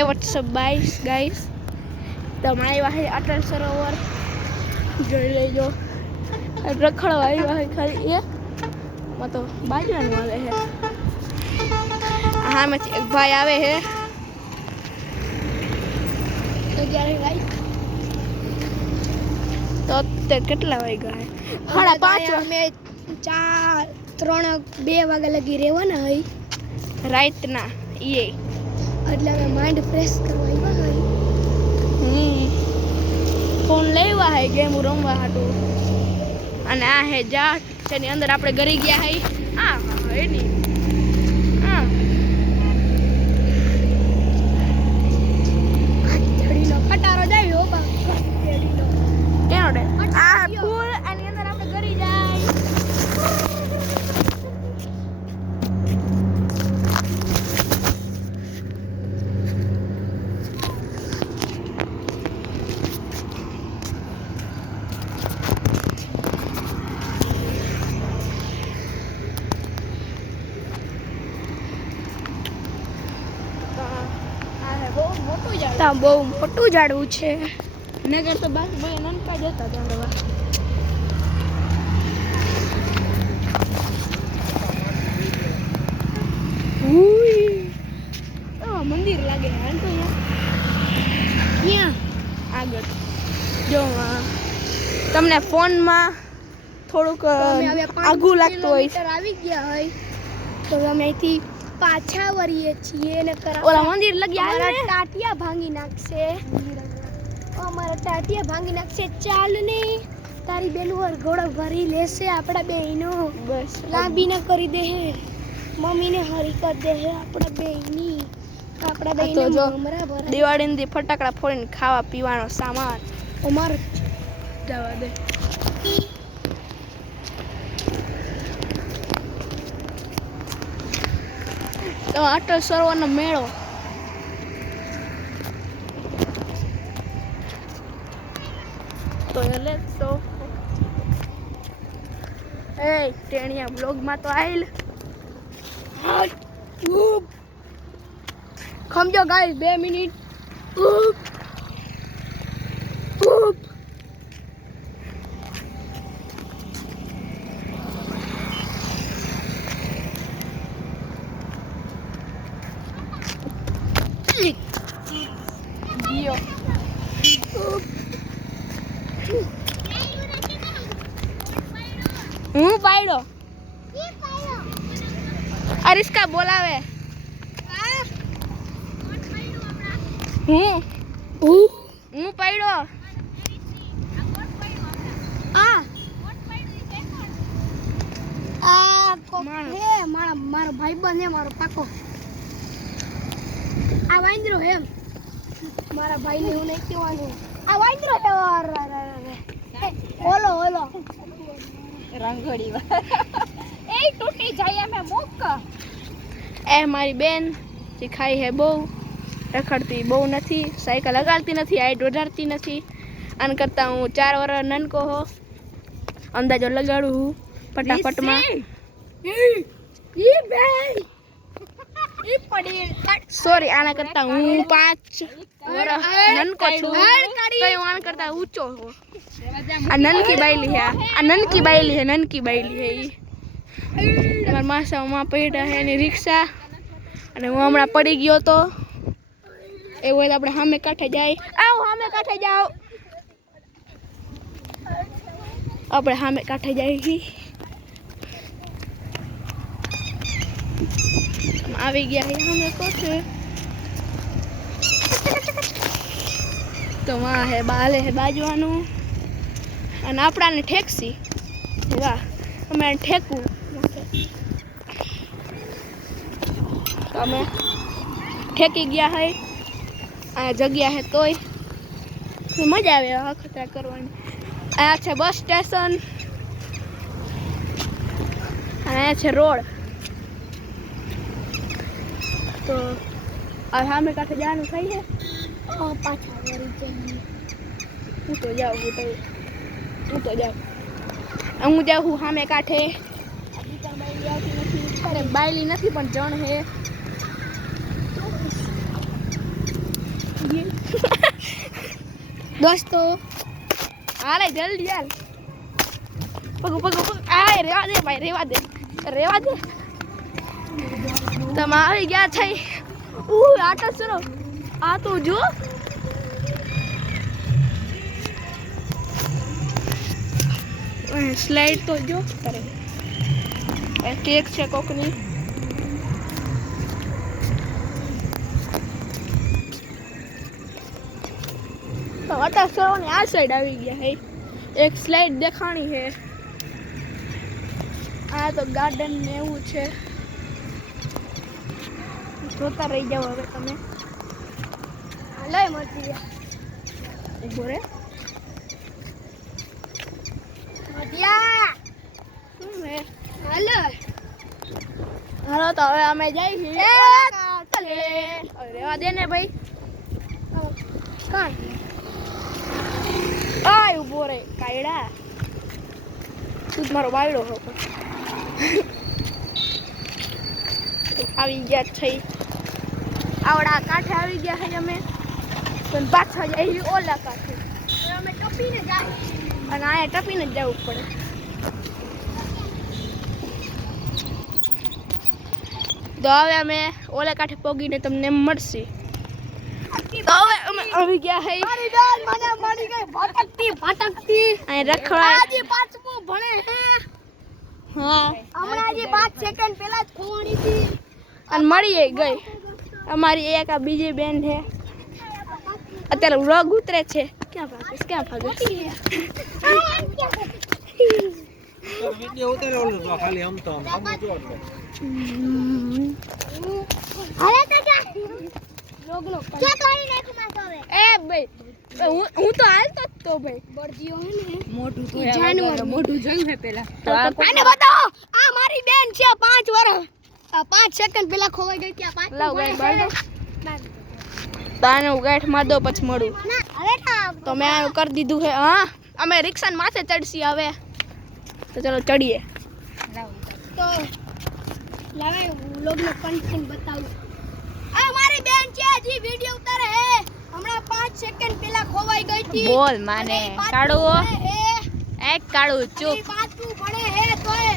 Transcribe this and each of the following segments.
WhatsApp guys તમે આવ્યા છે અટલ સરોવર જોઈ લેજો રખડવા આવ્યા છે ખાલી એ તો બાજવાનું આવે છે હા માંથી એક ભાઈ આવે છે તો જ્યારે ગાઈસ તો અત્યારે કેટલા વાગ્યા છે 5:30 અમે 2 વાગ્યા લગી રહેવાના હોય રાતના એ એટલે અમે માઇન્ડ ફ્રેશ કરવા આવ્યા હોય ફોન લેવા હે ગેમ રમવા હાટું અને આ હે જાટ તેની અંદર આપણે ગરી ગયા હે આ એની આ ચડીનો કટારો જાય હો બા ચડીનો કેનો ડે આ ફૂલ આની અંદર આપણે ગરી જાય બહુ મોટું ઝાડવું છે નગર તો બસ ભાઈ નનકા જતા ઝાડવા મંદિર લાગે હાલ તો અહીંયા આગળ જો તમને ફોનમાં થોડુંક આઘું લાગતું હોય આવી ગયા હોય તો અમે અહીંથી પાછા વરીએ છીએ ને ઓલા મંદિર લગી આવે ટાટિયા ભાંગી નાખશે અમારા ટાટિયા ભાંગી નાખશે ચાલ ને તારી બેન વરઘોડો ભરી લેશે આપણા બેયનો બસ લાંબી ન કરી દે હે મમ્મીને હરી કરી દે હે આપણા બેયની મમરા ભરા દિવાળીની ફટાકડા ફોડીને ખાવા પીવાનો સામાન અમાર જવા દે તો અટલ સરોવરનો મેળો તો એટલે તો એ ટેણિયા બ્લોગમાં તો આવેલ ખમજો ગાઈસ 2 મિનિટ હું પાડ્યો અરિસ્કા બોલાવે હું પાડ્યો મારો ભાઈ બને મારો પાકો આ વાંદરો હે મારા ભાઈ ને હું નહીં કહેવાનું આ વાંદરો હે ઓલો રંગોળી એ તૂટી જાય અમે મોક એ મારી બેન જે ખાઈ હે બહુ રખડતી બહુ નથી સાયકલ લગાડતી નથી હાઈટ વધારતી નથી આન કરતા હું 4 વર્ષ નનકો હો અંદાજો લગાડું હું ફટાફટમાં સોરી આના કરતા હું 5 વર્ષ નનકો છું તો હું આના કરતા ઊંચો હો આ નનકી બાયલી હે નનકી બાયલી હે મારા માસામાં પડ્યા હે એની રિક્ષા અને હું હમણાં પડી ગયો તો એવું હોય તો આપણે સામે કાંઠે જાય સામે કાંઠે જાઓ આપણે સામે કાંઠે જાય આવી ગયા હે સામે કોઠે તો વાહ હે બાલે હે બાજવાનું અને આપણાને ઠેકસી વાહ અમે ઠેકવું અમે ઠેકી ગયા હે આ જગ્યા હે તોય મજા આવે અખતરા કરવાની આ છે બસ સ્ટેશન અને આ છે રોડ તો આ સામે કાંઠે જવાનું થઈ છે પાછા વળી જઈએ હું તો જાઉં સામે કાંઠે બાયલી નથી પણ જણ હે દોસ્તો હાલે જલ્દી યાર પગ આ રેવા દે ભાઈ રેવા દે તમે આવી ગયા છે આટા સરો આ તો જો સ્લાઇડ તો જો કરે કેક છે કોકની આટા સરો ને આ સાઈડ આવી ગયા હે એક સ્લાઇડ દેખાણી છે આ તો ગાર્ડન ને એવું છે જોતા રહી જાવ હવે તમે લઈ મતી ઉભો રે મતિયા શું હે હાલો તો હવે અમે જઈ છીએ ચાલે રેવા દે ને ભાઈ કાઈ આય ઉભો રે કાયડા તું મારો બાયડો હો આવી ગયા છે આવડા કાંઠે આવી ગયા છે અમે પણ પાછા જઈએ ઓલા કાંઠે અમે ટપીને જાય અને આ ટપીને જ જવું પડે તો હવે અમે ઓલા કાંઠે પગીને તમને મળશે તો હવે અમે આવી ગયા છે મારી બેન મને મળી ગઈ ભટકતી અહીં રખડા આજી પાંચમું ભણે હે હા હમણાં જે 5 સેકન્ડ પહેલા જ ખોવાણી હતી અને મળી ગઈ અમારી એક આ બીજી બેન છે અત્યારે વ્લોગ ઉતરે છે ક્યાં ભાગે વિડિયો ઉતારે ઓલો તો ખાલી આમ તો આમ જો હાલે કાકા લોગનો કે કરી નાખું માં તો હવે એ ભાઈ હું તો હાલતો જ તો ભાઈ બળજીઓ હે ને મોઢું તો જાનવર મોઢું જંગ હે પેલા આને બતાવો આ મારી બેન છે 5 વર્ષ 5 સેકન્ડ પહેલા ખોવાઈ ગઈ ક્યાં 5 લાવ ગાઈડ બાંધો તાને ઉગાઠ માર દો પછી મળું હવે તો મેં આ કરી દીધું છે હા અમે રિક્ષા માથે ચડસી હવે તો ચલો ચડીએ તો લાવે લોગનો કન્ટેન્ટ બતાવું આ મારી બેન છે જી વિડિયો ઉતારે હે હમણાં 5 સેકન્ડ પહેલા ખોવાઈ ગઈ હતી બોલ માને કાળો એક કાળો ચૂપ પાછું પડે હે તોય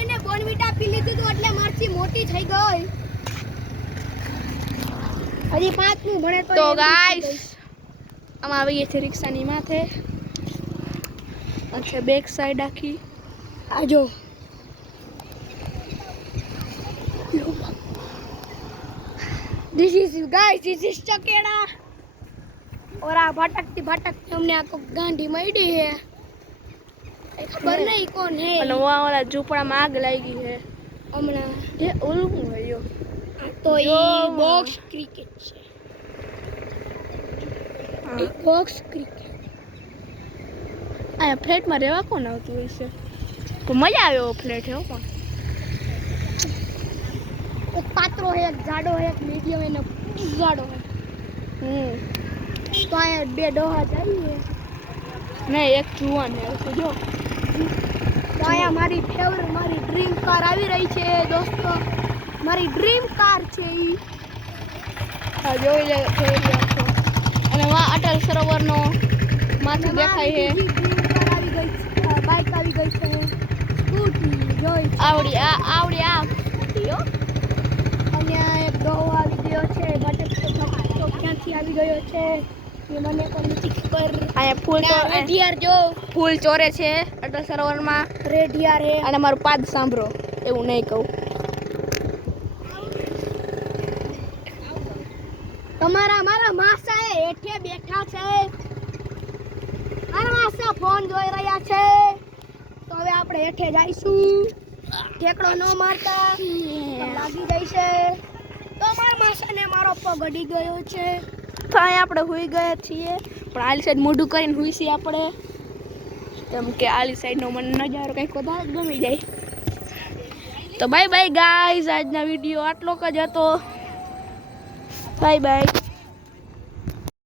એને બોનવીટા પી લીધું તો એટલે મારથી મોટી થઈ ગઈ હજી 5 નું ભણે તો ગાઈસ આમ આવી ગઈ છે રિક્ષાની માથે અચ્છા બેક સાઈડ આખી આજો This is चकेड़ा और आ भटकती हमने आपको गांधी मड़ी है खबर नहीं कौन है और वहाँ वाला झोपड़ा में आग लगी है हमने ये ओलू है यो तो ये बॉक्स क्रिकेट છે બોક્સ ક્રિકેટ આ ફ્લેટ માં રહેવા કોણ આવતું હોય છે તો મજા આવે એવો ફ્લેટ હે પણ એક પાત્રો है एक जाडो है एक मीडियम है एक जाडो है तो आया बे डोहा जाइए नहीं एक जुआन है तो जो तो आया हमारी फेवरेट हमारी ड्रीम कार આવી રહી છે દોસ્તો મારી ડ્રીમ કાર છે ઈ આ જોઈ લે જોઈ લો અને વા અટલ સરોવર નો માથું દેખાય છે ડ્રીમ કાર આવી ગઈ છે બાઈક આવી ગઈ છે સ્કૂટી જોઈ આવડી આ સ્કૂટી હો એક ડોહો આવી ગયો છે ભટકતો ક્યાંથી આવી ગયો છે એ મને પણ નથી ખબર આયા ફૂલ તો રેડિયાર જો ફૂલ ચોરે છે અટલ સરોવરમાં રેડિયાર હે અને મારું પાદ સાંભળો એવું નહીં કહું તમારા મારા માસા હેઠે બેઠા છે મારા માસા ફોન જોઈ રહ્યા છે તો હવે આપણે હેઠે જઈશું ઠેકડો ન મારતા લાગી જઈશે તો મારા માસાને મારો પગ અડી ગયો છે તો અહીં આપણે હુઈ ગયા છીએ પણ આલી સાઈડ મોઢું કરીને હુઈ છીએ આપણે કેમ કે આલી સાઈડનો મને નજારો કંઈક વધારે ગમી જાય તો બાય બાય ગાઈઝ આજના વિડીયો આટલો જ હતો બાય બાય